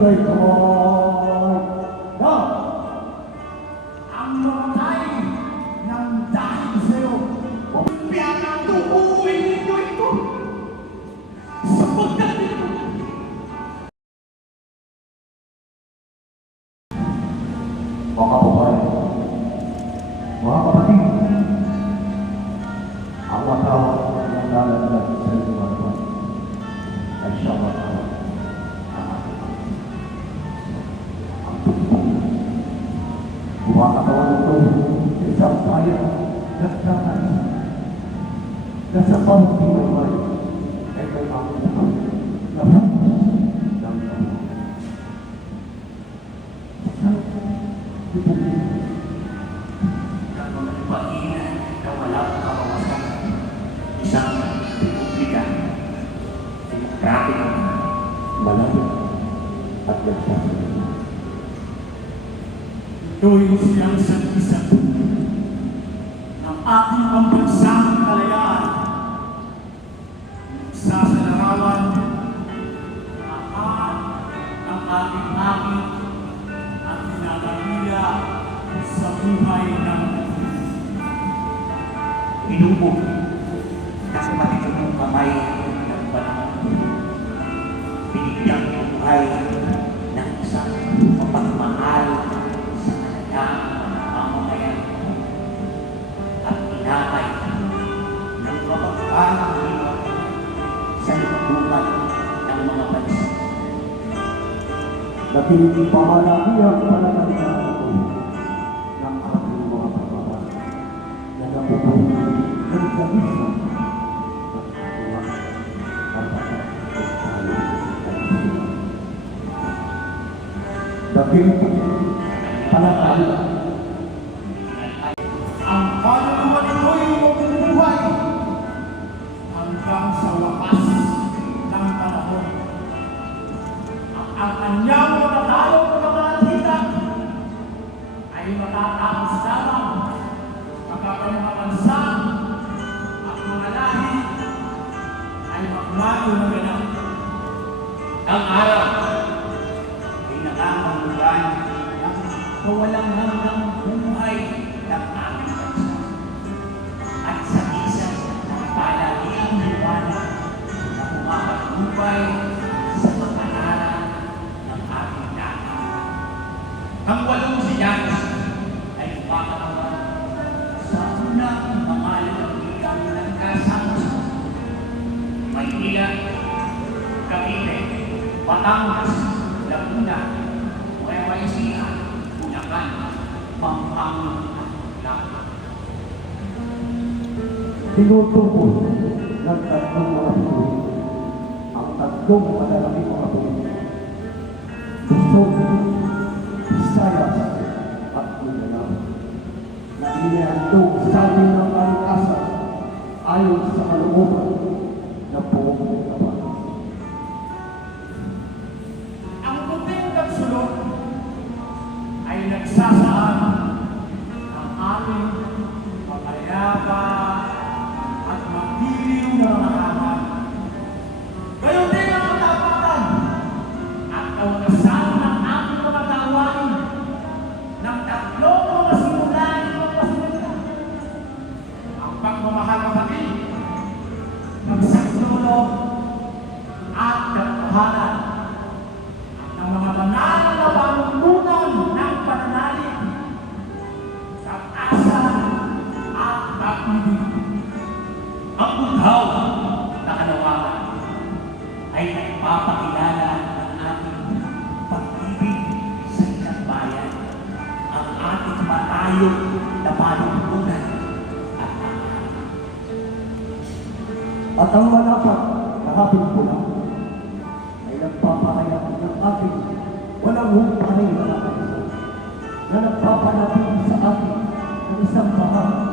mga kababayan, mga kapatid, ang matawag ng lalaglag sa inyong harapan ay siyang matawag Kumakatawan ito sa isang bayan nagtatay na sa pamumuhay ay may Ito'y siyang santisan ng ating pambansang kalayaan. Sa salarawan lahat ng ating akit at pinagagila sa buhay ng inubog kasi matitulong kamay ng panahon. Binigyan ng buhay sa lingkungan ng mga bansa. Napili pamalaki ang pananampalataya ito ng ating mga pagmamahal na napupunin ng kabisa ng ating mga kapatid at ay matatapos lamang kapag ang mga bansa at mga lahi ay magmano ng ganap. Ang araw ay nakakahulugan ng kawalang hanggang buhay ng aming bansa. At sa isang palagiang liwanag na pumapatubay Batangas, Laguna, Nueva Ecija, Bulacan, Pampanga, Laguna. tinutukoy ng tatlong mga pituloy ang tatlong malalaki mga pituloy. Luzon, Visayas, at Mindanao na inihandog sa atin ng kalikasan ayon sa kalooban matayog na panungkunan at At ang manapat na ko lang ay nagpapahayag ng ating walang humpay na na nagpapanatili sa atin ng isang bahag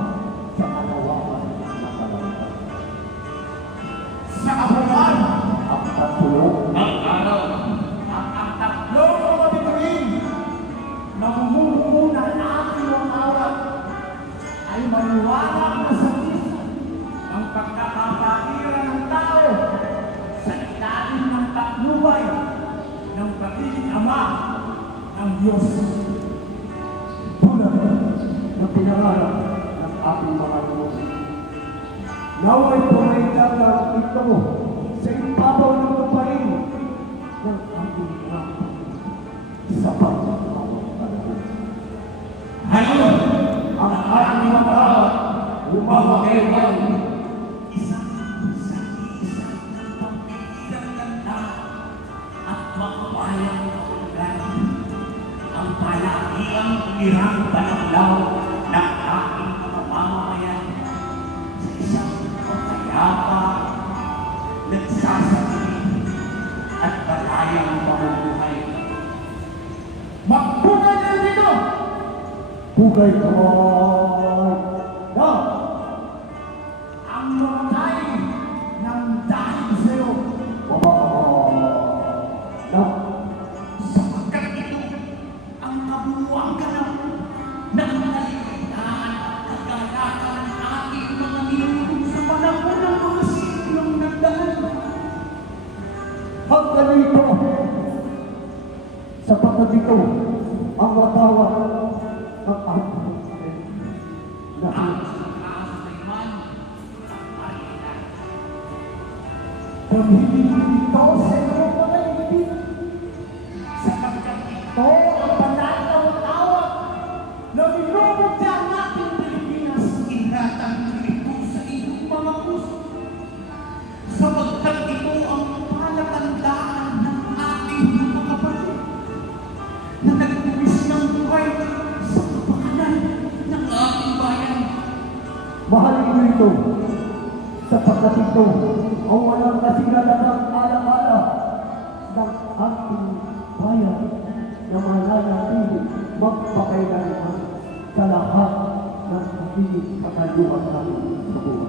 ay maliwanag na sa isa ng pagkakapatira ng tao sa ilalim ng patnubay ng pagiging ama Diyos. tulad ng pinangarap ng ating mga Diyos. Naway pumahilagang ito sa ibabaw ng lupain ng ating mga sa pagkakataon. Arat, lumamagay isa sa isa pagkikaganda at makabayang kaulagan ang palagiang irang panaglaw ng mamamayan sa isang mapayapa, nagsasabi at balayang pamumuhay. Magbungay na dito! Bugay kamay hanggang dito sapagkat ito ang watawat ng ating na na nagpumis ng buhay sa kapakanan ng ating bayan. Mahalin ko ito sapagkat ito ang walang kasigalagang alaala ng ating bayan na mananatili magpakailanman sa lahat ng pagiging kakayuhan namin sa buhay.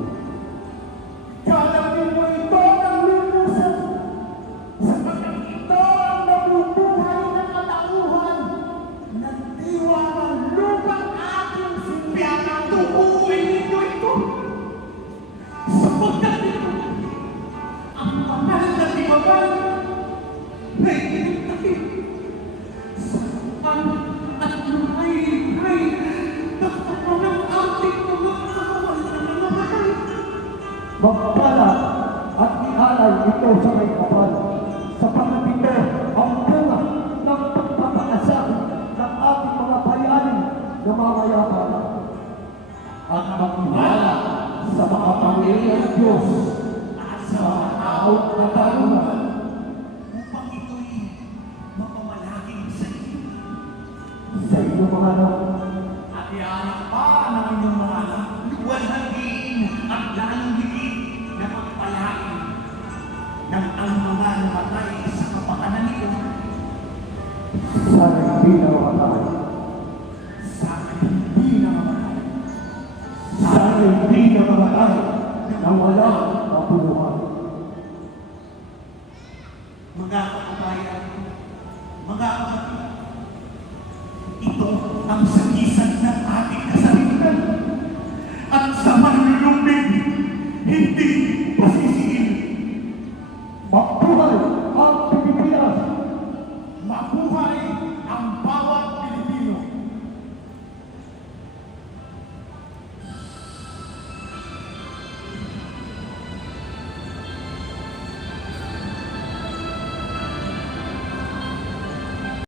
Magpala at ialay ito sa may kapal sapagkat ito ang bunga ng pagpapakasal ng ating mga bayanin na mamayabang at magmala sa mga Panginoon Diyos at sa mga tao na tarungan upang ito'y mapamalaging sa iyo. sa inyong mga anak sa hindi na mamatay. Sa hindi na mamatay. Sa hindi na mamatay na wala kapuluhan. Mga kapabayan, mga kapatid, ito ang sagisan ng ating kasalitan. At sa manlulubig, hindi